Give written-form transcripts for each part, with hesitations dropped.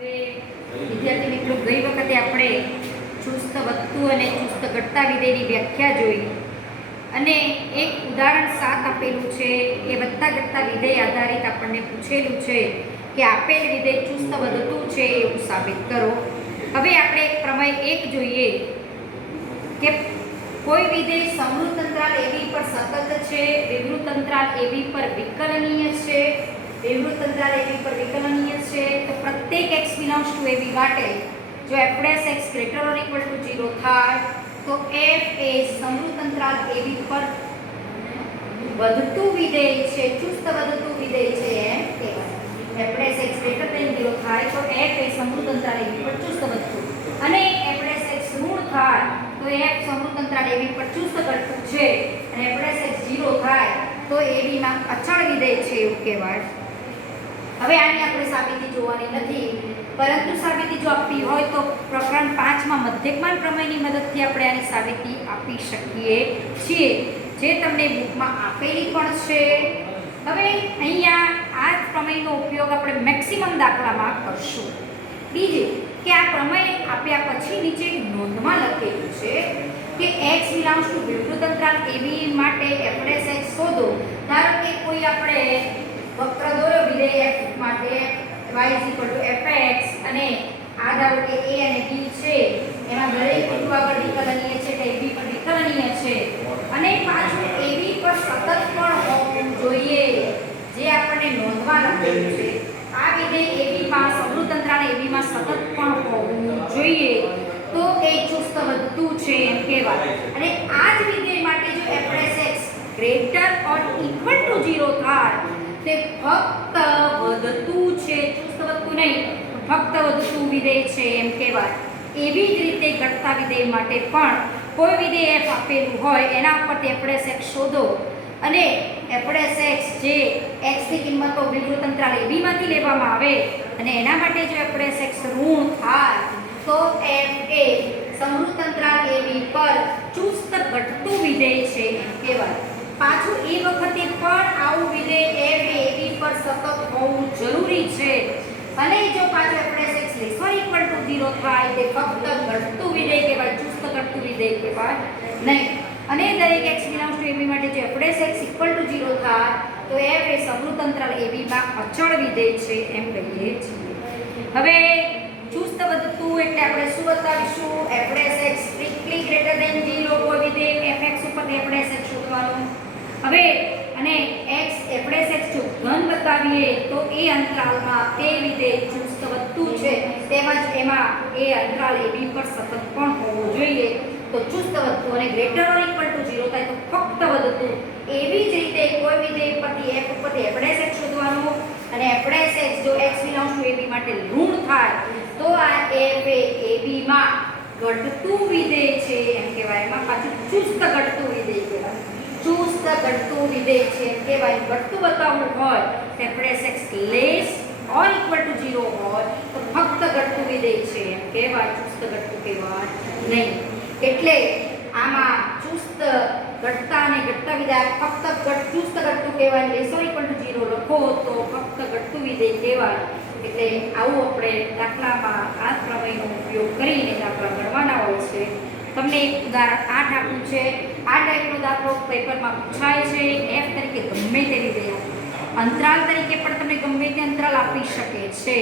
હવે વિદ્યાર્થી મિત્રો, ગઈ વખતે આપણે ચુસ્ત વધતું અને ચુસ્ત ઘટતા વિધેયની વ્યાખ્યા જોઈ અને એક ઉદાહરણ 7 આપેલું છે. એ વધતા ઘટતા વિધેય આધારિત આપણને પૂછેલું છે કે આપેલ વિધેય ચુસ્ત વધતું છે એવું સાબિત કરો. હવે આપણે પ્રમેય 1 જોઈએ કે કોઈ વિધેય સમૃદ્ધ અંતરાલ AB પર સતત છે, વિવૃત અંતરાલ AB પર વિકલનીય છે. વિવૃત અંતરાલ AB પર વિકલનીય છે તો પ્રત્યેક x belongs to AB માટે જો f' x greater or equal to 0 થાય તો f એ સમૃદ્ધ અંતરાલ AB પર વધતું વિધેય છે, ચુસ્ત વધતું વિધેય છે એમ કહેવાય. f' x greater than 0 થાય તો f એ સમૃદ્ધ અંતરાલ AB પર ચુસ્ત વધતું અને f' x ઋણ થાય તો f સમૃદ્ધ અંતરાલ AB પર ચુસ્ત ઘટતું છે અને f' x 0 થાય તો AB માં અચળ વિધેય છે એવું કહેવાય. હવે આની આપણે સાબિતી જોવાની નથી, પરંતુ સાબિતી જો આપવી હોય તો પ્રકરણ 5 માં મધ્યકમાન પ્રમેયની મદદથી આપણે આની સાબિતી આપી શકીએ છીએ, જે તમને બુકમાં આપેલી પણ છે. હવે અહીંયા આ પ્રમેયનો ઉપયોગ આપણે મેક્સિમમ દાખલામાં કરશું. બીજું કે આ પ્રમેય આપ્યા પછી નીચે નોંધમાં લખેલું છે કે x belongs to વિવૃત અંતરાલ AB માટે f' x શોધો. ધારો કે કોઈ આપણે વક્ર દોર્યો વિધેય f માટે y fx અને આ ધારો કે a અને b છે, એમાં દરેક બિંદુ આગળ વિકલનીય છે કે ab પર વિકલનીય છે અને પાછું ab પર સતત પણ હોવું જોઈએ, જે આપણને નોંધમાં લખેલું છે. આ વિધેય ab માં સમૃદ્ધ અંતરાલ ab માં સતત પણ હોવું જોઈએ તો એ ચુસ્ત વધતું છે એમ કહેવાય. અને આ જ વિધેય માટે જો f' greater or equal to 0 થાય તે ફક્ત વધતું છે, ચુસ્ત વધતું નહીં, ફક્ત વધતું વિધેય છે એમ કહેવાય. એવી જ રીતે ઘટતા વિધેય માટે પણ કોઈ વિધેય f આપેલું હોય એના ઉપરથી f' x શોધો અને f' x જે x ની કિંમતો વિવૃત અંતરાલ AB માંથી લેવામાં આવે અને એના માટે જો f' x ઋણ થાય તો f એ સમૃદ્ધ અંતરાલ AB પર ચુસ્ત ઘટતું વિધેય છે એમ કહેવાય. પાછું એ વખતે પણ આવું વિધેય f એ AB પર સતત હોવું જરૂરી છે અને જો પાછું f' x less or equal to 0 થાય તે ફક્ત ઘટતું વિધેય કહેવાય, ચુસ્ત ઘટતું વિધેય કહેવાય નહીં. અને દરેક x belongs to AB માટે જો f' x ઇક્વલ ટુ 0 થાય તો f એ સમૃદ્ધ અંતરાલ AB માં અચળ વિધેય છે એમ કહીએ છીએ. હવે ચુસ્ત વધતું એટલે આપણે શું બતાવીશું? f' x strictly greater than 0 કોઈ વિધેય fx ઉપર f' x શોધવાનું. હવે અને x f' x જો ઘન બતાવીએ તો એ અંતરાલમાં તે વિધેય ચુસ્ત વધતું છે, તેમજ એમાં એ અંતરાલ AB પર સતત પણ હોવું જોઈએ તો ચુસ્ત વધતું અને ગ્રેટર ઓર ઇક્વલ ટુ 0 થાય તો ફક્ત વધતું. એવી જ રીતે કોઈ વિધેય પરથી f ઉપરથી f' x શોધવાનું અને f' x જો x belongs to AB માટે ઋણ થાય તો આ f એ AB માં ઘટતું વિધેય છે એમ કહેવાય. એમાં પાછું ચુસ્ત ઘટતું વિધેય કહેવાય, ચુસ્ત ઘટતું વિધેય છે એમ કહેવાય. ઘટતું બતાવવું હોય f' x less or equal to 0 હોય તો ફક્ત ઘટતું વિધેય છે એમ કહેવાય, ચુસ્ત ઘટતું કહેવાય નહીં. એટલે આમાં ચુસ્ત ઘટતા અને ઘટતા વિધેય ફક્ત ચુસ્ત ઘટતું કહેવાય, લેસ ઓર ઇક્વલ ટુ 0 લખો તો ફક્ત ઘટતું વિધેય કહેવાય. એટલે આવું આપણે દાખલામાં આ પ્રમેયનો ઉપયોગ કરીને દાખલા ગણવાના હોય છે. તમને એક ઉદાહરણ 8 આપ્યું છે. આ ટાઈપનો દાખલો પેપરમાં પૂછાય છે. f તરીકે ગમે તે વિધેય, અંતરાલ તરીકે પણ તમને ગમે તે અંતરાલ આપી શકે છે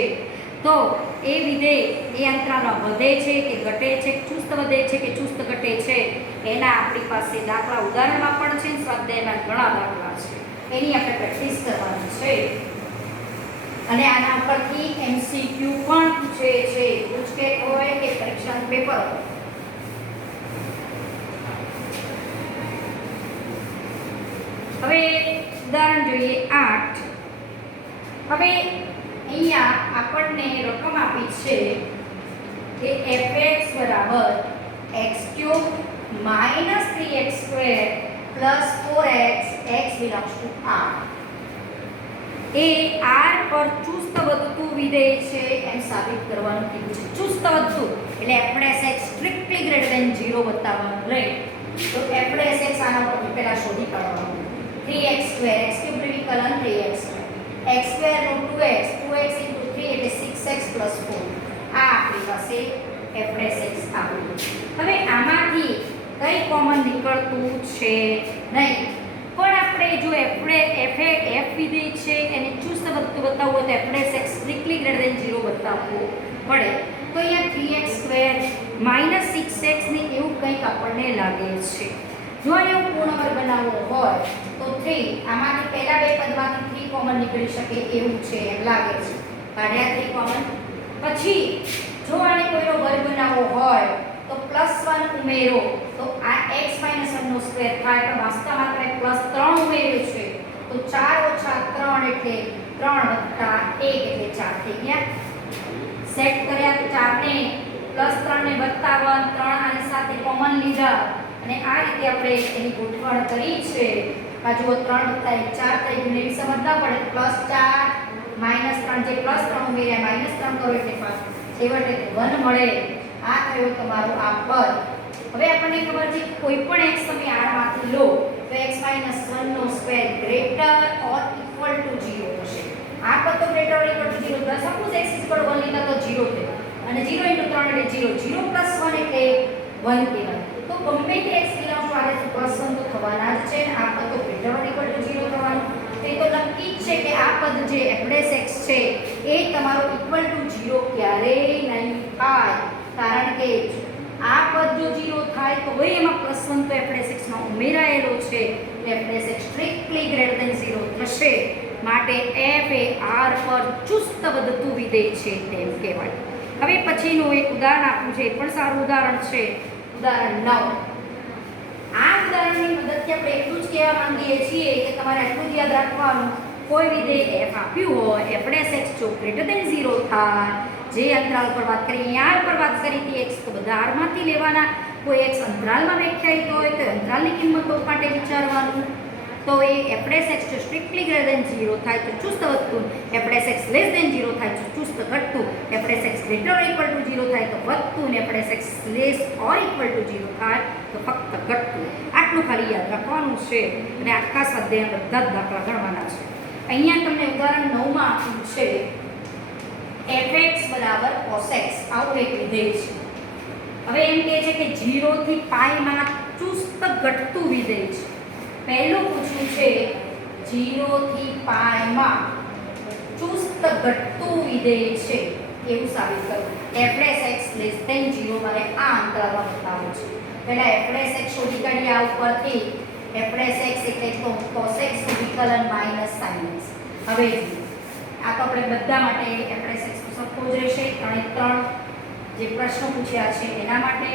તો એ વિધેય એ અંતરાલમાં વધે છે કે ઘટે છે, ચુસ્ત વધે છે કે ચુસ્ત ઘટે છે, એના આપણી પાસે દાખલા ઉદાહરણમાં પણ છે, સ્વાધ્યાયમાં ઘણા દાખલા છે, એની આપણે પ્રેક્ટિસ કરવાની છે. અને આના પરથી MCQ પણ પૂછે છે, પૂછકે હોય કે પરીક્ષાનું પેપર હોય. હવે ઉદાહરણ જોઈએ 8. હવે અહીંયા આપણને રકમ આપી છે કે fx બરાબર x³ - 3x² + 4x x belongs to R. A R પર ચુસ્ત વધતું વિધેય છે એમ સાબિત કરવાનું કીધું છે. ચુસ્ત વધતું એટલે f' x strictly greater than 0 બતાવવાનું રહે તો f' x આના પરથી પહેલા શોધી કાઢવાનું. 3x² x³ વિકલન 3x², x² નું 2x 2x * 3 એટલે 6x 6x + 4 આ આપણી પાસે f ડેશ x આવ્યું. હવે આમાંથી કઈ કોમન નીકળતું છે નહીં, પણ આપણે જો f વિધેય છે એને ચુસ્ત વધતું બતાવવું હોય તો f dash x strictly greater than 0 બતાવવું પડે. તો અહીંયા 3x² - 6x ને એવું કંઈક આપણને લાગે છે. જો આને હું પૂર્ણ વર્ગ બનાવવો હોય તો 3 આમાંથી પહેલા બે પદમાંથી 3 કોમન નીકળી શકે એવું છે એમ લાગે છે. કાઢ્યા 3 કોમન. પછી જો આને કોઈનો વર્ગ બનાવવો હોય તો +1 ઉમેરો તો આ x - 1 નો સ્ક્વેર થાય, પણ વાસ્તવમાં આપણે +3 ઉમેર્યું છે તો 4 - 3 એટલે 3 + 1 એટલે 4 થઈ ગયા. સેટ કર્યા તો 4 ને +3 ને +1 3 આની સાથે કોમન લીધા અને આ રીતે આપણે એની ગોઠવણ કરી છે. બાજુ 3 + 1 4 થઈ ગયું. એની સમજ ના પડે +4 - 3 જે +3 ઉમેર્યા -3 કરો એટલે છેવટે 1 મળે. આ થયો તમારો આ પદ. હવે આપણને ખબર છે કોઈ પણ x તમે r માંથી લો તો x - 1 નો square greater or equal to 0 હશે. આ પદ તો ગ્રેટર ઓર ઇક્વલ ટુ 0 થાય. સપોઝ x = 1 લીધા તો 0 થાય અને 0 * 3 એટલે 0 0 + 1 એટલે 1 કહેવાય. તો ગમે તે x બિલોંગ્સ ટુ r + 1 તો થવાના જ છે. આ પદ તો ગ્રેટર ઓર ઇક્વલ ટુ 0 થવાનું. તો નક્કી જ છે કે આ પદ જે f ડેશ x છે એ તમારો ઇક્વલ ટુ 0 ક્યારેય નહીં થાય, કારણ કે આ પદ જો 0 થાય તો હવે એમાં +1 તો f ડેશ x માં ઉમેરાયેલો છે. f dash x strictly greater than 0 થશે. માટે f એ r પર ચુસ્ત વધતું વિધેય છે તેમ કહેવાય. હવે પછીનું એક ઉદાહરણ આપવું છે, એ પણ સારું ઉદાહરણ છે. ઉદાહરણ 9. આ ઉદાહરણની મદદથી આપણે એટલું જ કહેવા માંગીએ છીએ કે તમારે એટલું જ યાદ રાખવાનું, કોઈ વિધેય f આપ્યું હોય f ડેશ x જો ગ્રેટર ધેન 0 થાય, જે અંતરાલ પર વાત કરી અહીંયા r પર વાત કરી હતી x તો બધા r માંથી લેવાના. કોઈ x અંતરાલમાં વ્યાખ્યાયિત હોય તો અંતરાલની કિંમતો માટે વિચારવાનું. તો એ f ડેશ x જો સ્ટ્રિક્ટલી ગ્રેટર ધેન 0 થાય તો ચુસ્ત વધતું, f dash x less than 0 થાય તો ચુસ્ત ઘટતું, f dash x greater or equal to 0 થાય તો વધતું અને f dash x less or equal to 0 થાય તો ફક્ત ઘટતું. આટલું ખાલી યાદ રાખવાનું છે અને આખા સ્વાધ્યાયના બધા જ દાખલા ગણવાના છે. અહીંયા તમને ઉદાહરણ 9 માં આપ્યું છે fx = cos x. આવું એક વિધેય છે. હવે એમ કહે છે કે 0 થી π માં ચુસ્ત ઘટતું વિધેય છે. પહેલું પૂછ્યું છે 0 થી π માં ચુસ્ત ઘટતું વિધેય છે એવું સાબિત કરવું. f dash x less than 0 મારે આ અંતરાલમાં બતાવવું છે. પહેલા f ડેશ x શોધી કાઢીએ. આ ઉપરથી f ડેશ x એટલે તો cos x નું વિકલન -sin x. હવે આ તો આપણે બધા માટે f ડેશ x તો સરખો જ રહેશે. 3 જે પ્રશ્નો પૂછ્યા છે એના માટે.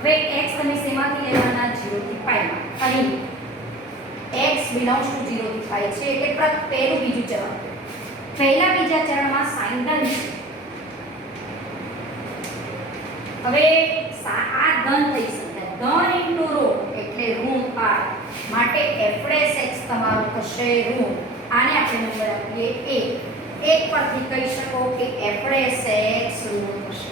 હવે x તમે શેમાંથી લેવાના? 0 થી π માં. અહીં x બિલોંગ્સ ટુ 0 થી π છે એટલે પહેલું બીજું ચરણ. પહેલા બીજા ચરણમાં sin ધન છે. હવે આ ધન થઈ શકે. ધન ઇન્ટુ ઋણ એટલે ઋણ r. માટે f ડેશ x તમારું થશે ઋણ. આને આપણે નંબર આપીએ 1. 1 પરથી કહી શકો કે f ડેશ x ઋણ થશે.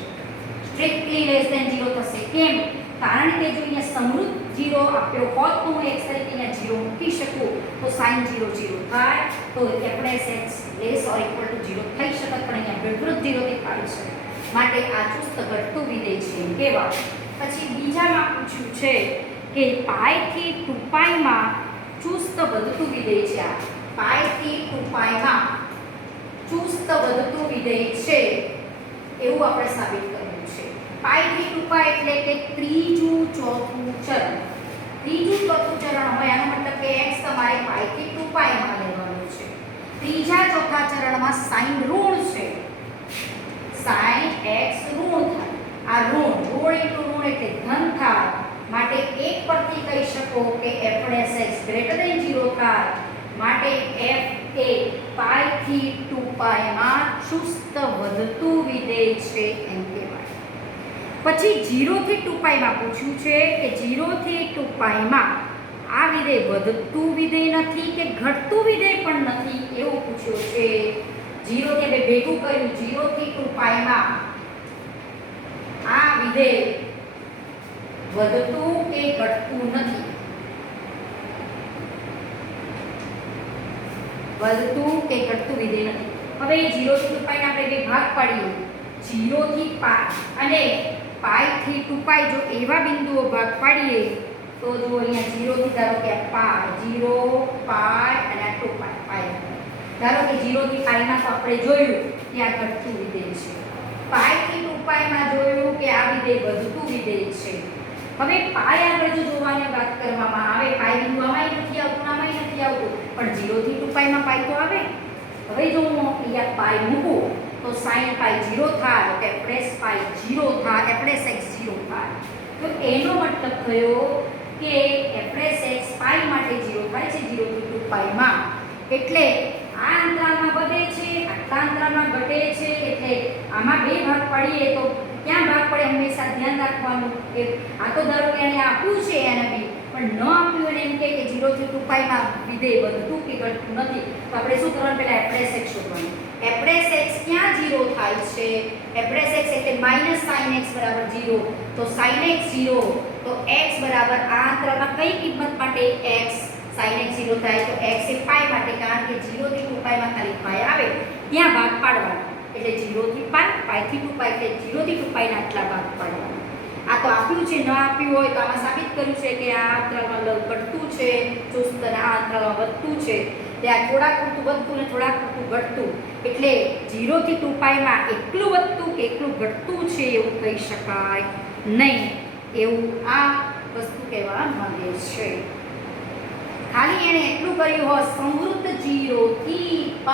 સ્ટ્રિક્ટલી લેસ ધેન 0 થશે. કેમ? કારણ કે જો અહીંયા સમૃદ્ધ 0 આપ્યો હોત તો હું x તરીકે અહીંયા 0 મૂકી શકું તો sin 0 0 થાય તો f dash x less or equal to 0 થઈ શકત, પણ અહીંયા વિરુદ્ધ 0 થી પાડી શકે. માટે આ ચુસ્ત ઘટતું વિધેય છે કેવા. પછી બીજામાં પૂછ્યું છે કે π થી 2π માં ચુસ્ત વધતું વિધેય છે. આ π થી 2π માં ચુસ્ત વધતું વિધેય છે એવું આપણે સાબિત કર્યું છે. π થી 2π એટલે કે ત્રીજું ચોથું ચરણ. ત્રીજું ચોથું ચરણ હોય આનો મતલબ કે x તમારે π થી 2π માં લેવાનું છે. ત્રીજા ચોથા ચરણમાં sin ઋણ છે. sin x ઋણ થાય. આ ઋણ ઇન્ટુ ઋણ એટલે ધન થાય. માટે 1 પરથી કહી શકો કે f dash x greater than 0 થાય. માટે f એ π થી 2π માં ચુસ્ત વધતું વિધેય છે એમ કહેવાય. પછી 0 થી 2π માં પૂછ્યું છે કે 0 થી 2π માં આ વિધેય વધતું વિધેય નથી કે ઘટતું વિધેય પણ નથી એવું પૂછ્યું છે. 0 થી ભેગું કર્યું. 0 થી 2π માં આ વિધેય વધતું કે ઘટતું નથી. વધતું કે ઘટતું વિધેય નથી. હવે 0 થી 2π ને આપણે બે ભાગ પાડીએ, 0 થી π અને π થી 2π જો એવા બિંદુઓ ભાગ પાડીએ તો જો અહીંયા 0 થી ધારો કે π 0 π અને આ 2π ધારો કે 0 થી π માં તો આપણે જોયું કે આ ઘટતું વિધેય છે, π થી 2π માં જોયું કે આ વિધેય વધતું વિધેય છે. હવે π આગળ જો જોવાની વાત કરવામાં આવે, π બિંદુ આમાંય નથી આવતું આમાંય નથી આવતું, પણ 0 થી 2π માં π તો આવે. હવે જો હું અહીંયા π મૂકું તો sin π 0 થાય, તો f's π 0 થાય, f's x 0 થાય. તો એનો મતલબ થયો કે f's x π માટે 0 થાય છે 0 થી 2π માં. એટલે આ અંતરાલમાં વધે છે, આટલા અંતરાલમાં ઘટે છે. એટલે આમાં બે ભાગ પાડીએ તો ક્યાં ભાગ પડે હંમેશા ધ્યાન રાખવાનું કે આ તો ધારો કે એને આપ્યું છે એને બી, પણ ન આપ્યું એને એમ કે 0 થી 2π માં વિધેય વધતું કે ઘટતું નથી, તો આપણે શું કરવાનું, પહેલા f's x શોધવાનું. f's x ક્યાં 0 થાય છે, f's x એટલે -sin x બરાબર 0, તો sin x 0, તો x બરાબર આ અંતરાલમાં કઈ કિંમત માટે x sin x 0 થાય, તો x એ π માટે, કારણ કે 0 થી 2π માં ખાલી π આવે ત્યાં ભાગ પાડવાનો. એટલે 0 થી π, π થી 2π એટલે 0 થી 2π ના આટલા ભાગ પાડવાના. આ તો આપ્યું છે, ન આપ્યું હોય તો આમાં સાબિત કર્યું છે કે આ અંતરાલમાં ઘટતું છે ચુસ્ત અને આ અંતરાલમાં વધતું છે. ત્યાં થોડાક પૂરતું વધતું ને થોડાક પૂરતું ઘટતું, એટલે 0 થી 2π માં એકલું વધતું કે એકલું ઘટતું છે એવું કહી શકાય નહીં. એવું આ વસ્તુ કહેવા માંગે છે. ખાલી એણે એટલું કર્યું હોત સમૃદ્ધ 0 થી π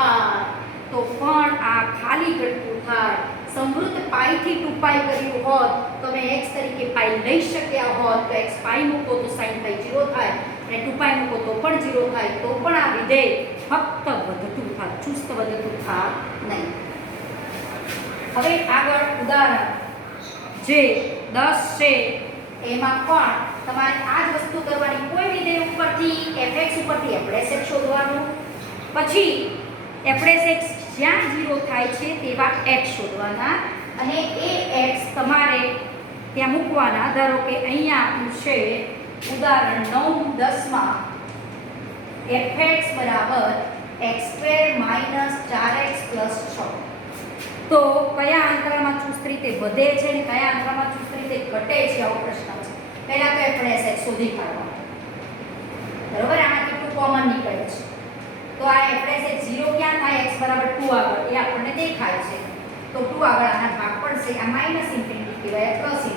તો પણ આ ખાલી ઘટતું થાય. સમૃદ્ધ π થી 2π કર્યું હોત તો મેં x તરીકે π લઈ શક્યા હોત, તો x π મૂકો તો sin π 0 થાય અને 2π મૂકો તો પણ 0 થાય, તો પણ આ વિધેય ફક્ત વધતું થાય, ચુસ્ત વધતું થાય નહીં. હવે આગળ ઉદાહરણ જે 10 છે એમાં પણ તમારે આ જ વસ્તુ કરવાની. કોઈ વિધેય ઉપરથી fx ઉપરથી f's x શોધવાનું, પછી f's x જ્યાં 0 થાય છે તેવા x શોધવાના અને એ x તમારે ત્યાં મૂકવાના. ધારો કે અહીંયા આપ્યું છે ઉદાહરણ 9 10 માં fx બરાબર x² - 4x + 6. તો કયા અંતરાલમાં ચુસ્ત રીતે વધે છે અને કયા અંતરાલમાં ચુસ્ત રીતે ઘટે છે આવો પ્રશ્ન છે. પહેલા તો f's x શોધી કાઢવાનો, બરોબર. આમાંથી 2 કોમન નીકળે છે, તો આ f's x 0 ક્યાં થાય, x બરાબર 2 આગળ એ આપણને દેખાય છે, તો 2 આગળ આના ભાગ પડશે, આ -∞ કહેવાય +∞.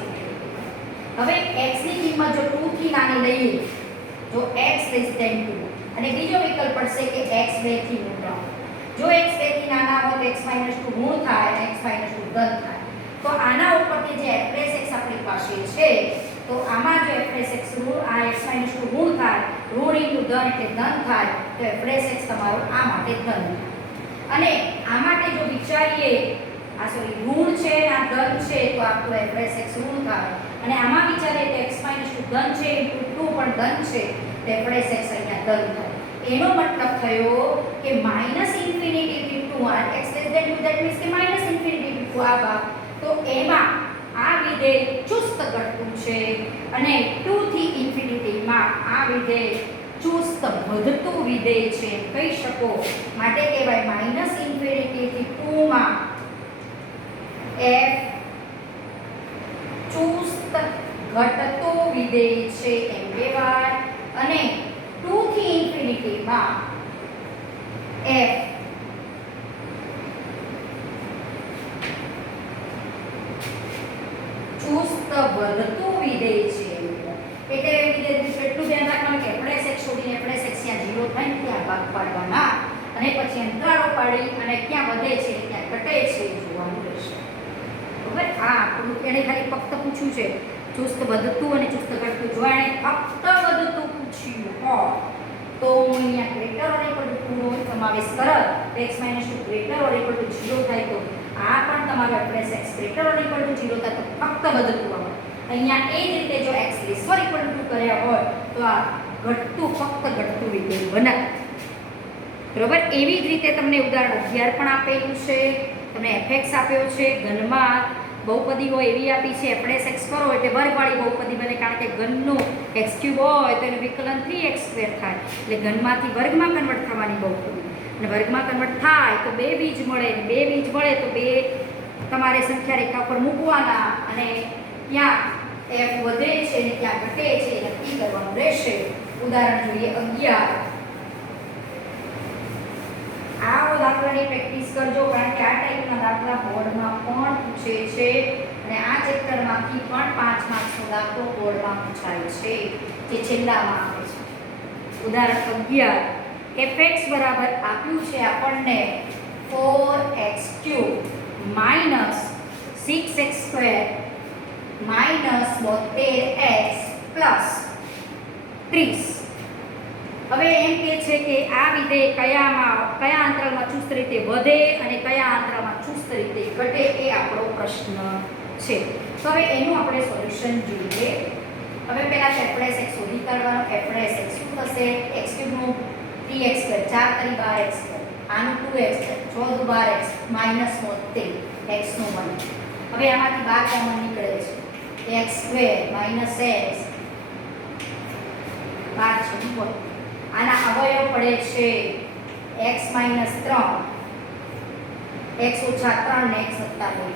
હવે x ની કિંમત જો 2 થી નાની લઈએ, જો x <2 અને બીજો વિકલ્પ પડશે કે x 2 થી મોટો. જો x 2 થી નાના હોય તો x - 2 ઋણ થાય અને x - 2 ધન થાય. તો આના ઉપરથી જે f's x આપણી પાસે છે, તો આમાં જો f's x ઋણ આ x - 2 ઋણ થાય, ઋણ * ધન એટલે ધન થાય, તો f's x તમારો આ માટે ધન. અને આ માટે જો વિચારીએ આ ઋણ છે આ ધન છે તો આપણો f's x ઋણ થાય, અને આમાં વિચારીએ તો x - 2 ધન છે * 2 પણ ધન છે, તો f's x અહીંયા ધન થાય. એનો મતલબ થયો કે -∞ થી 2 x <2 that means કે -∞ થી 2 આ ભાગ, તો એમાં આ વિધેય ચુસ્ત ઘટતું છે અને 2 થી ∞ માં આ વિધેય ચુસ્ત વધતું વિધેય છે કહી શકો. માટે કહેવાય -∞ થી 2 માં f ચુસ્ત ઘટતું વિધેય છે એમ કહેવાય, અને 2 થી ∞ માં f ચુસ્ત વધતું વિધેય છે. એટલે વિધેય એટલું ધ્યાન રાખવાનું કે f's x શોધીને f's x ત્યાં 0 થાય ને ત્યાં ભાગ પાડવાના, અને પછી અંતરાળો પાડી અને ક્યાં વધે છે ક્યાં ઘટે છે જોવાનું રહેશે. હવે આ આપણું એને ખાલી ફક્ત પૂછ્યું છે ચુસ્ત વધતું અને ચુસ્ત ઘટતું. જો એને ફક્ત વધતું પૂછ્યું હોય તો હું અહીંયા ગ્રેટર ઓર ઇક્વલ ટુ 2 નો સમાવેશ કરત, x - 2 greater or equal to 0 થાય તો આ પણ તમારો f's x greater or equal to 0 થાય તો ફક્ત વધતું આવે. અહીંયા એ જ રીતે જો x less or equal to કર્યા હોય તો આ ઘટતું ફક્ત ઘટતું વિધેય બને, બરોબર. એવી જ રીતે તમને ઉદાહરણ 11 પણ આપેલું છે, તમને fx આપ્યો છે, ઘનમાં બહુપદી હોય એવી આપી છે, f's x કરો એટલે વર્ગવાળી બહુપદી બને, કારણ કે ઘનનું x³ હોય તો એનું વિકલન 3x² થાય, એટલે ઘનમાંથી વર્ગમાં કન્વર્ટ થવાની બહુપદી. અને વર્ગમાં કન્વર્ટ થાય તો 2 બીજ મળે, 2 બીજ મળે તો 2 તમારે સંખ્યા રેખા પર મૂકવાના અને ત્યાં f વધે છે અને ત્યાં ઘટે છે નક્કી કરવાનું રહેશે. ઉદાહરણ જોઈએ 11. આ દાખલાની પ્રેક્ટિસ કરજો કારણ કે આ ટાઈપના દાખલા બોર્ડમાં પણ પૂછે છે અને આ ચેપ્ટરમાંથી પણ 5 માર્ક્સનો દાખલો બોર્ડમાં પૂછાય છે જે છેલ્લામાં આવે છે. ઉદાહરણ 11 fx બરાબર આપ્યું છે આપણને 4x³ - 6x² - 72x + 30. હવે એમ કહે છે કે આ વિધેય કયા અંતરાલમાં ચુસ્ત રીતે વધે અને કયા અંતરાલમાં ચુસ્ત રીતે ઘટે એ આપણો પ્રશ્ન છે. તો હવે એનું આપણે સોલ્યુશન જોઈએ. હવે પહેલા f'(x) શોધી કાઢવાનો. f'(x) શું થશે? x³ નું 3x² 4 × 12x², આનું 2x 14 × 12x -72 x નું 1. હવે આમાંથી 12 કોમન નીકળે છે. x² - x 12 છે. આના અવયવ પડે છે x - 3, x - 3 ને x + 2.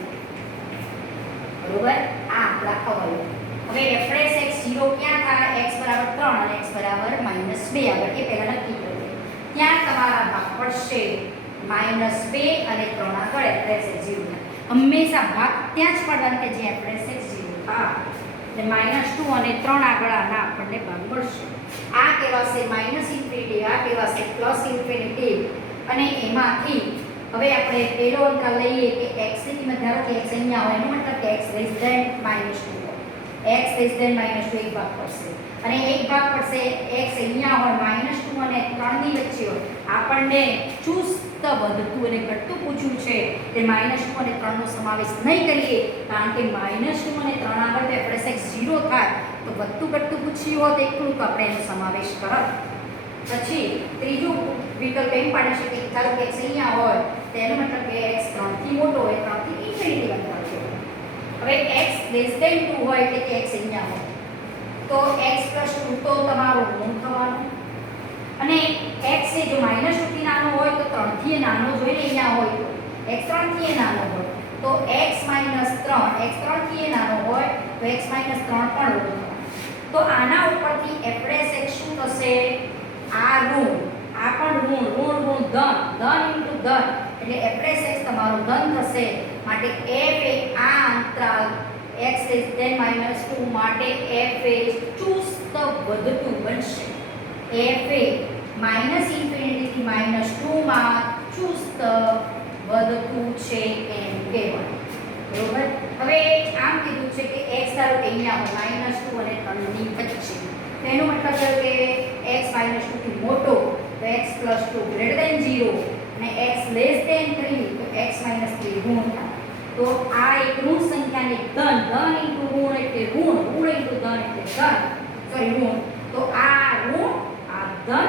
બરોબર? આ આપણા અવયવ. હવે f'(x) 0 ક્યાં થાય? x = 3 અને x = -2. આગળ એ પહેલા નક્કી કરીએ. ત્યાં તમારા ભાગ પડશે -2 અને 3 આગળ f'(x) 0 થાય. હંમેશા ભાગ ત્યાં જ પડવાનું કે જે f'(x) 0 થાય. એટલે -2 અને 3 આગળ આના આપણને ભાગ મળશે. આ કહેવાશે -∞, આ કહેવાશે +∞. અને એમાંથી હવે આપણે પહેલો અંતરાલ લઈએ કે x ની કિંમત ધારો કે x અહીંયા હોય એનો મતલબ કે x <(-2) હોય. x <(-2) એક ભાગ પડશે અને એક ભાગ પડશે x અહીંયા હોય -2 અને 3 ની વચ્ચે હોય. આપણને ચુસ્ત વધતું અને ઘટતું પૂછ્યું છે તે -2 અને 3 નો સમાવેશ નહીં કરીએ કારણ કે -2 અને 3 આગળ તો f'(x) 0 થાય. તો વધતું ઘટતું પૂછ્યું હોત એકલું તો આપણે એનો સમાવેશ કરત. પછી ત્રીજું વિકલ્પ એમ પાડી શકીએ કે ચાલો કે x અહીંયા હોય તો એનો મતલબ કે x 3 થી મોટો હોય, 3 થી ઇન્ફિનિટી અંતર છે. હવે x <(2) હોય એટલે કે x અહીંયા હોય તો x + 2 તો તમારું ઋણ થવાનું અને x એ જો -2 થી નાનો હોય તો 3 થી નાનો જોઈને અહીંયા હોય તો x 3 થી નાનો હોય તો x - 3, x 3 થી નાનો હોય તો x - 3 પણ ઋણ થવાનું. તો આના ઉપરથી f'(x) શું થશે? આ ઋણ, આ પણ ઋણ, ઋણ ધન એટલે f'(x) તમારું ધન થશે. માટે f એ આ અંતરાલ x <(-2) માટે f એ ચુસ્ત વધતું બનશે. f એ -∞ થી -2 માં ચુસ્ત વધતું છે એમ કહેવાય. બરોબર? હવે આમ કીધું છે કે x ધારો કે અહીંયા હોય -2 અને 3 ની વચ્ચે. તો એનો મતલબ થયો કે x -2 થી મોટો તો x + 2 > 0 અને x <(3) તો x - 3 ઋણ થાય. તો આ એક ઋણ સંખ્યાને ધન * ઋણ એટલે ઋણ ધન એટલે ધન ઋણ. તો આ ઋણ આ ધન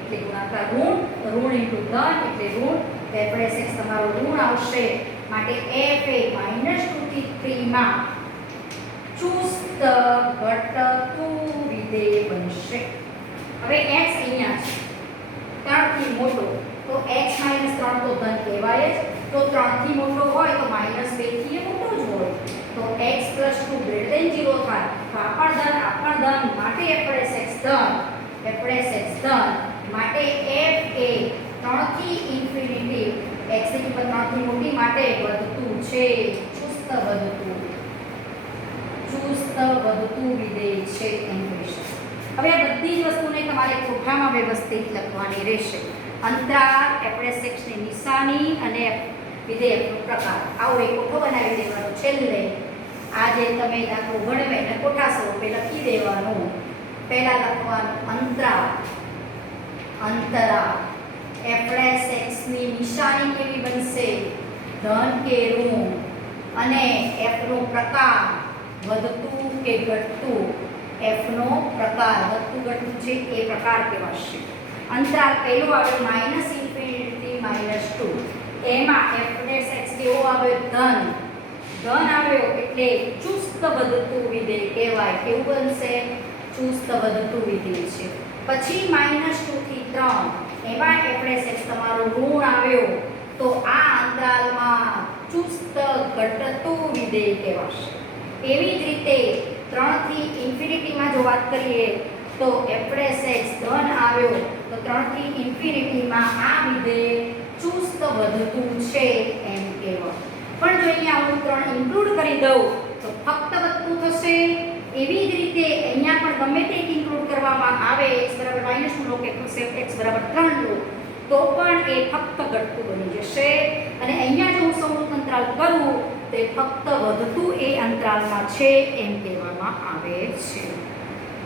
એટલે ગુણાકાર ઋણ, ઋણ * ધન એટલે ઋણ. f'(x) તમારું ઋણ આવશે. માટે f એ -2 થી 3 માં ચુસ્ત ઘટતું વિધેય બનશે. હવે x અહીંયા છે 3 થી મોટો તો x - 3 તો ધન કહેવાય જ. તો 3 થી મોટો હોય તો -2 થી એ મોટો જ હોય તો x + 2 > 0 થાય. તો આ પણ ધન માટે f'(x) ધન માટે f એ 3 થી ઇન્ફિનિટી x ની કિંમત 3 થી મોટી માટે વધતું છે. ચુસ્ત વધતું વિધેય છે એમ કહી શકાય. હવે આ બધી જ વસ્તુને તમારે કોઠામાં વ્યવસ્થિત લખવાની રહેશે. અંતરાલ, f'(x) ની નિશાની અને વિધેયનો પ્રકાર. આવો એક કોઠો બનાવી દેવાનો. છેલ્લે આ જે તમે દાખલો ગણવે એને કોઠા સ્વરૂપે લખી દેવાનું. પહેલા લખવાનું અંતરાલ f'(x) ની નિશાની કેવી બનશે? ધન કે ઋણ અને f નો પ્રકાર વધતું કે ઘટતું. f નો પ્રકાર વધતું ઘટતું છે એ પ્રકાર કહેવાશે. અંતરાલ પહેલો આવે -∞ થી -2. એમાં f'(x) કેવો આવે? ધન આવ્યો એટલે ચુસ્ત વધતું વિધેય કહેવાય. કેવું બનશે? ચુસ્ત વધતું વિધેય છે. પછી -2 થી 3 એમાં f(x) તમારો ઋણ આવ્યો તો આ અંતરાલમાં ચુસ્ત ઘટતું વિધેય કહેવાશે. એવી જ રીતે 3 થી ઇન્ફિનિટીમાં જો વાત કરીએ તો f(x) ધન આવ્યો તો 3 થી ઇન્ફિનિટીમાં આ વિધેય ચુસ્ત વધતું છે એમ કહેવાય. પણ જો અહીંયા હું 3 ઇન્ક્લુડ કરી દઉં તો ફક્ત વધતું થશે. એવી જ રીતે અહીંયા પણ ગમે તે ઇન્ક્લુડ કરવામાં આવે x બરાબર -2 લો કે x બરાબર 3 લો તો પણ એ ફક્ત ઘટતું બની જશે. અને અહીંયા જો હું સમૃદ્ધ અંતરાલ કરું તે ફક્ત વધતું એ અંતરાલમાં છે એમ કહેવામાં આવે છે.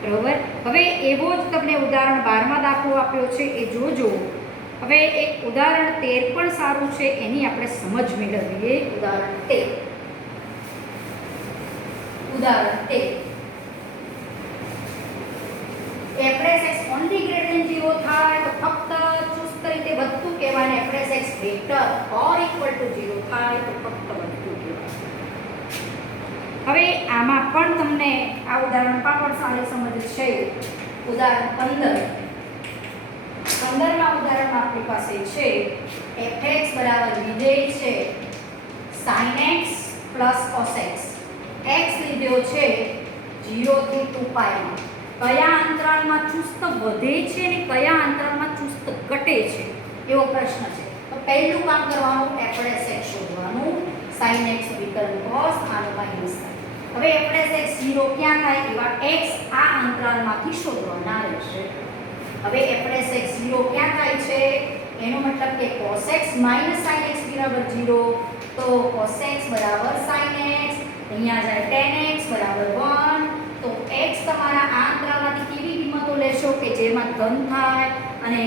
બરોબર. હવે એવો જ તમને ઉદાહરણ 12માં દાખલો આપ્યો છે એ જોજો. હવે એક ઉદાહરણ 13 પણ સારું છે એની આપણે સમજ મેળવીએ. ઉદાહરણ 13 f(x) only greater than 0 થાય તો ફક્ત ચુસ્ત રીતે વધતું કહેવાય. f(x) greater or equal to 0 થાય તો ફક્ત વધતું કહેવાય. હવે આમાં પણ તમને આ ઉદાહરણમાં પણ સારી સમજ છે. ઉદાહરણ 15માં ઉદાહરણમાં આપણી પાસે છે f(x) બરાબર વિધેય છે sin x plus cos x. x લીધો છે 0 થી 2π માં. કયા અંતરાલમાં ચુસ્ત વધે છે અને કયા અંતરાલમાં ચુસ્ત ઘટે છે એવો પ્રશ્ન છે. તો પહેલું કામ કરવાનું f(x) શોધવાનું. sin x વિકલન cos આનું માઈનસ થાય. હવે f(x) 0 ક્યાં થાય એવા x આ અંતરાલમાંથી શોધવાના રહેશે. હવે f(x) 0 ક્યાં થાય છે એનો મતલબ કે cos x minus sin x બરાબર 0 તો cos x બરાબર sin x. અહીંયા જાય tan x બરાબર 1 તો x તમારા આ અંતરાલમાંથી કેવી કિંમતો લેશો કે જેમાં ધન થાય અને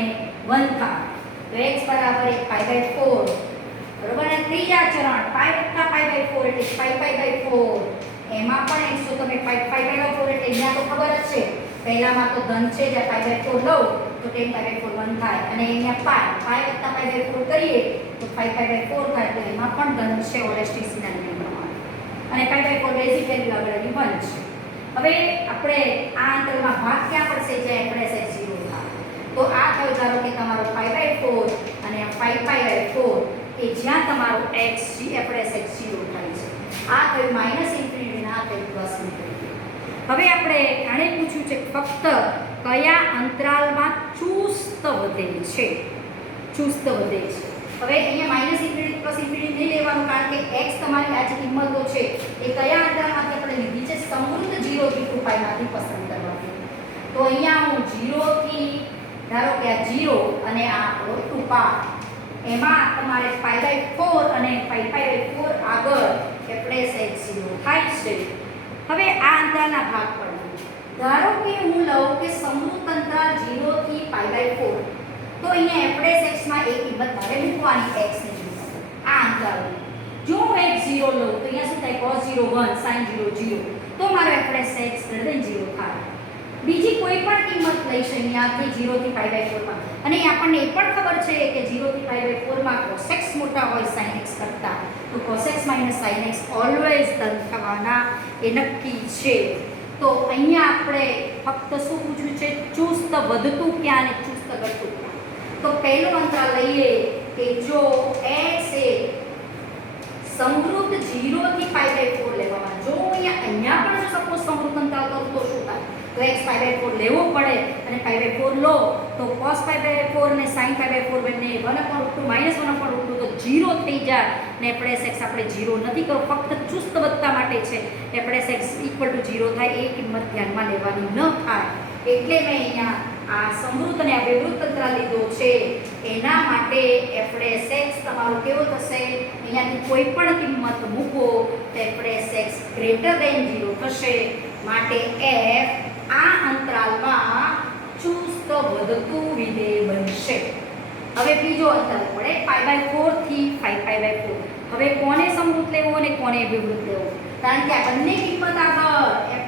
1 થાય તો x બરાબર 1π/4. બરોબર. અને ત્રીજા ચરણ π + π/4 એટલે π/4 એમાં પણ x તો તમે π/4 એટલે અહીંયા તો ખબર જ છે પહેલામાં તો ધન છે જે π/4 લઉં તો 10π/4 1 થાય અને અહીંયા π + π/4 કરીએ તો 5π/4 થાય તો એમાં પણ ધન છે ઓલેસ્ટિસી ના નિયમ પ્રમાણે અને π/4 બેઝિક વેલ્યુ આગળની 1 છે. હવે આપણે આ અંતરમાં ભાગ ક્યાં પડશે જ્યાં f(x) 0 થાય તો આ થયો ધારો કે તમારો π/4 અને આ 5π/4 એ જ્યાં તમારો x f(x) 0 થાય છે. આ થયું -∞ અને આ થયું +∞. હવે આપણે આને પૂછ્યું છે ફક્ત કયા અંતરાલમાં ચુસ્ત વધે છે. હવે અહીંયા -∞ +∞ નહીં લેવાનું કારણ કે x તમારી આ જે કિંમતો છે એ કયા અંતરાલમાંથી આપણે લીધી છે સમૃદ્ધ 0 થી 2π માંથી પસંદ કરવાની. તો અહીંયા હું 0 થી ધારો કે આ 0 અને આ આપણો 2π એમાં તમારે π/4 અને 5π/4 આગળ f(x) 0 થાય છે. હવે આ અંતરાલના ભાગ પડે. ધારો કે હું લઉં કે સમૃદ્ધ અંતરાલ 0 થી π/4 તો અહીંયા f(x) માં એક કિંમત મારે મૂકવાની x ની કિંમત આ અંતરાલની. જો હું x 0 લઉં તો અહીંયા શું થાય cos 0 1 sin 0 0 તો મારો f(x) > 0 થાય. બીજી કોઈ પણ કિંમત લઈશ અહીંયાથી 0 થી π/4 માં અને આપણને એ પણ ખબર છે કે 0 થી π/4 માં cos x મોટા હોય sin x કરતા તો cos x - sin x always ધન થવાના એ નક્કી છે. તો અહીંયા આપણે ફક્ત શું પૂછ્યું છે ચુસ્ત વધતું ક્યાં અને ચુસ્ત ઘટતું ક્યાં. તો પહેલું અંતરાલ લઈએ કે જો x એ સમૃદ્ધ 0 થી π/4 લેવામાં. જો અહીંયા પણ જો સપોઝ સમૃદ્ધ અંતરાલ કરું તો શું થાય તો x π/4 લેવો પડે અને π/4 લો તો cos π/4 ને sin π/4 બંને 1/√2 -1/√2 તો 0 થઈ જાય ને f(x) આપણે 0 નથી કરો ફક્ત ચુસ્ત વધતા માટે છે. f(x) = 0 થાય એ કિંમત ધ્યાનમાં લેવાની ન થાય એટલે મેં અહીંયા આ સમૃદ્ધ અને આ વિવૃત અંતરાલ લીધો છે. એના માટે f(x) તમારો કેવો થશે અહીંયાથી કોઈ પણ કિંમત મૂકો તો f(x) > 0 થશે. માટે f આ અંતરાલમાં ચુસ્ત વધતું વિધેય બનશે. હવે બીજો અંતરાલ પડે π/4 થી 5π/4. હવે કોને સમૃદ્ધ લેવો અને કોને વિવૃત લેવો કારણ કે આ બંને કિંમત આગળ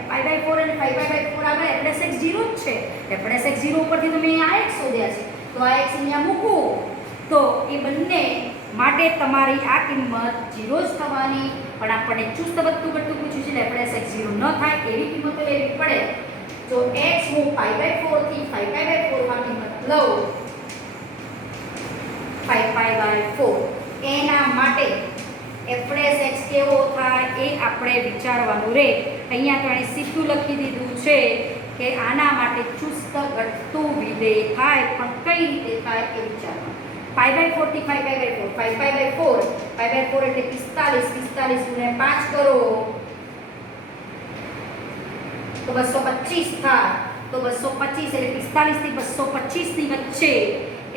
π/4 અને 5π/4 આગળ f(x) 0 જ છે. f(x) 0 ઉપરથી તમે આ x શોધ્યા છે તો આ x અહીંયા મૂકો તો એ બંને માટે તમારી આ કિંમત 0 જ થવાની. પણ આપણને ચુસ્ત વધતું ઘટતું પૂછ્યું છે એટલે f(x) 0 ન થાય એવી કિંમતો લેવી પડે. તો x હું π/4 થી 5π/4 માં કિંમત લઉં 5/4 એના માટે એફડેસ એક્સ કેવો થાય એ આપણે વિચારવાનું રહે. અહીંયા તો એણે સીધું લખી દીધું છે કે આના માટે ચુસ્ત ઘટતું વિધેય થાય, પણ કઈ રીતે થાય એ વિચારવાનું. 5/4 થી 5/4 5/4 એટલે 45 ગુણ્યા 5 કરો તો 225 થાય. તો 225 એટલે 45 થી 225 ની વચ્ચે,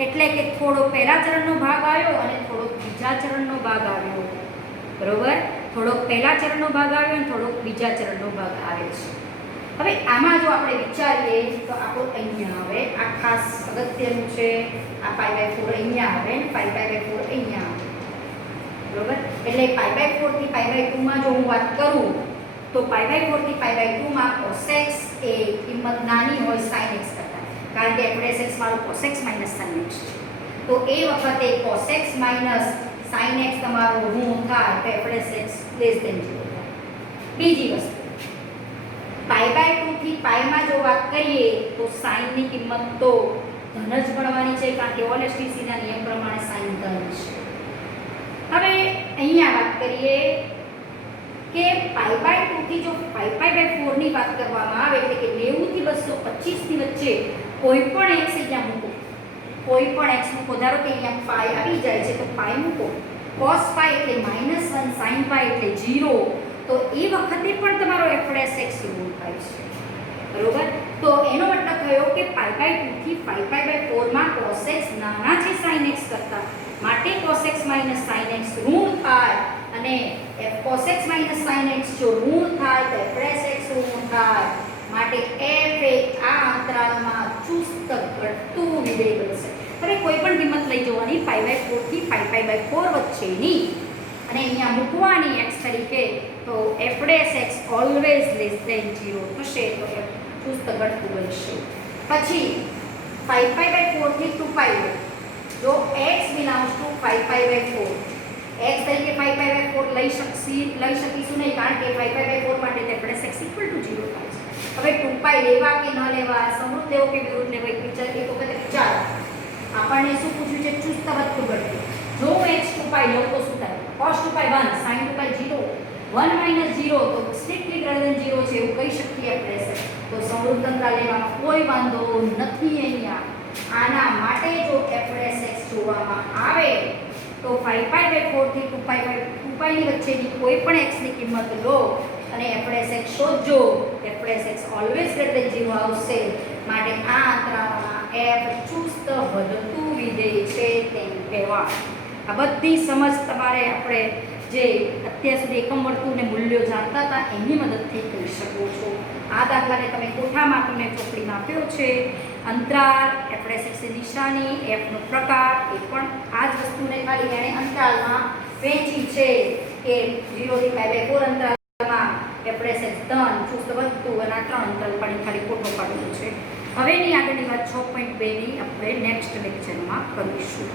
એટલે કે થોડો પહેલા ચરણનો ભાગ આવ્યો અને થોડો બીજા ચરણનો ભાગ આવ્યો. બરોબર, થોડો પહેલા ચરણનો ભાગ આવ્યો અને થોડો બીજા ચરણનો ભાગ આવે છે. હવે આમાં જો આપણે વિચારીએ તો આપણો અહીંયા આવે, આ ખાસ અગત્યનું છે. આ 5/4 અહીંયા આવે ને 5/4 અહીંયા આવે. બરોબર, એટલે 5/4 થી 5/2 માં જો હું વાત કરું તો 5/4 થી 5/2 માં cos x એ કિંમત નાની હોય sin x કરતાં, કારણ કે આપણે x મારું cos x - sin x છે. તો એ વખતે cos x - sin x તમારું ઋણ થાય તો આપણે x લેસ ધેન 0 થાય. બીજી વસ્તુ, π/2 થી π માં જો વાત કરીએ તો sin ની કિંમત તો ધન જ ગણવાની છે, કારણ કે OLSTC ના નિયમ પ્રમાણે sin ધન છે. હવે અહીંયા વાત કરીએ કે π/2 થી જો 5/4 ની વાત કરવામાં આવે, એટલે કે 90 થી 225 ની વચ્ચે કોઈ પણ x અહીંયા મૂકો, કોઈ પણ x મૂકો. ધારો કે અહીંયા π આવી જાય છે તો π મૂકો. cos π એટલે -1, sin π એટલે 0. તો એ વખતે પણ તમારો f'(x) ઋણ થાય છે. બરોબર, તો એનો મતલબ થયો કે π/2 થી 5/4 માં cos x નાના છે sin x કરતાં, માટે cos x - sin x ઋણ થાય, અને f cos x - sin x જો ઋણ થાય તો f'(x) ઋણ થાય. માટે f એ આ અંતરાલમાં ચુસ્ત ઘટતું વિધેય બનશે. હવે કોઈ પણ કિંમત લઈ જવાની 5/4 થી 5/4 વચ્ચેની, અને અહીંયા મૂકવાની x તરીકે, તો f'(x) ઓલવેઝ લેસ ધેન 0 થશે. તો f ચુસ્ત ઘટતું બનશે. પછી 5/4 થી 2π જો x બિલોંગ્સ ટુ 5/4, x તરીકે 5/4 લઈ શકીશું નહીં, કારણ કે 5/4 માટે f'(x) = 0 થાય છે. હવે 2π લેવા કે ન લેવા, સમૃદ્ધ લેવો કે વિરુદ્ધ લેવો, એક વખતે વિચારો. આપણને શું પૂછ્યું છે? ચુસ્ત વધતું ઘટતું. જો હું x 2π લઉં તો શું થાય? cos 2π 1, sin 2π 0, 1 - 0 તો સ્ટ્રિક્ટલી ગ્રેટર ધેન 0 છે એવું કહી શકીએ આપણે. તો સમૃદ્ધ અંતરાલ લેવામાં કોઈ વાંધો નથી અહીંયા. આના માટે જો f'(x) જોવામાં આવે તો 5/4 થી 2π ની વચ્ચેની કોઈ પણ x ની કિંમત લો અને f'(x) શોધજો. f'(x) always greater than 0 આવશે. માટે આ અંતરાલમાં f ચુસ્ત વધતું વિધેય છે તેમ કહેવાય. આ બધી સમજ તમારે આપણે જે અત્યાર સુધી એકમ વર્તુળને મૂલ્યો જાણતા હતા એની મદદથી કરી શકો છો. આ દાખલાને તમે કોઠામાં તમને ચોપડીમાં આપ્યો છે. અંતરાલ, f'(x) ની નિશાની, f નો પ્રકાર, એ પણ આ જ વસ્તુને ખાલી એણે અંતરાલમાં વહેંચી છે કે 0 થી 5/4 અંતરાલમાં f'(x) ધન, ચુસ્ત વધતું, અને આ 3 અંતરાલ પણ ખાલી કોઠો પાડેલું છે. હવેની આગળની વાત 6.2 ની આપણે નેક્સ્ટ લેક્ચરમાં કરીશું.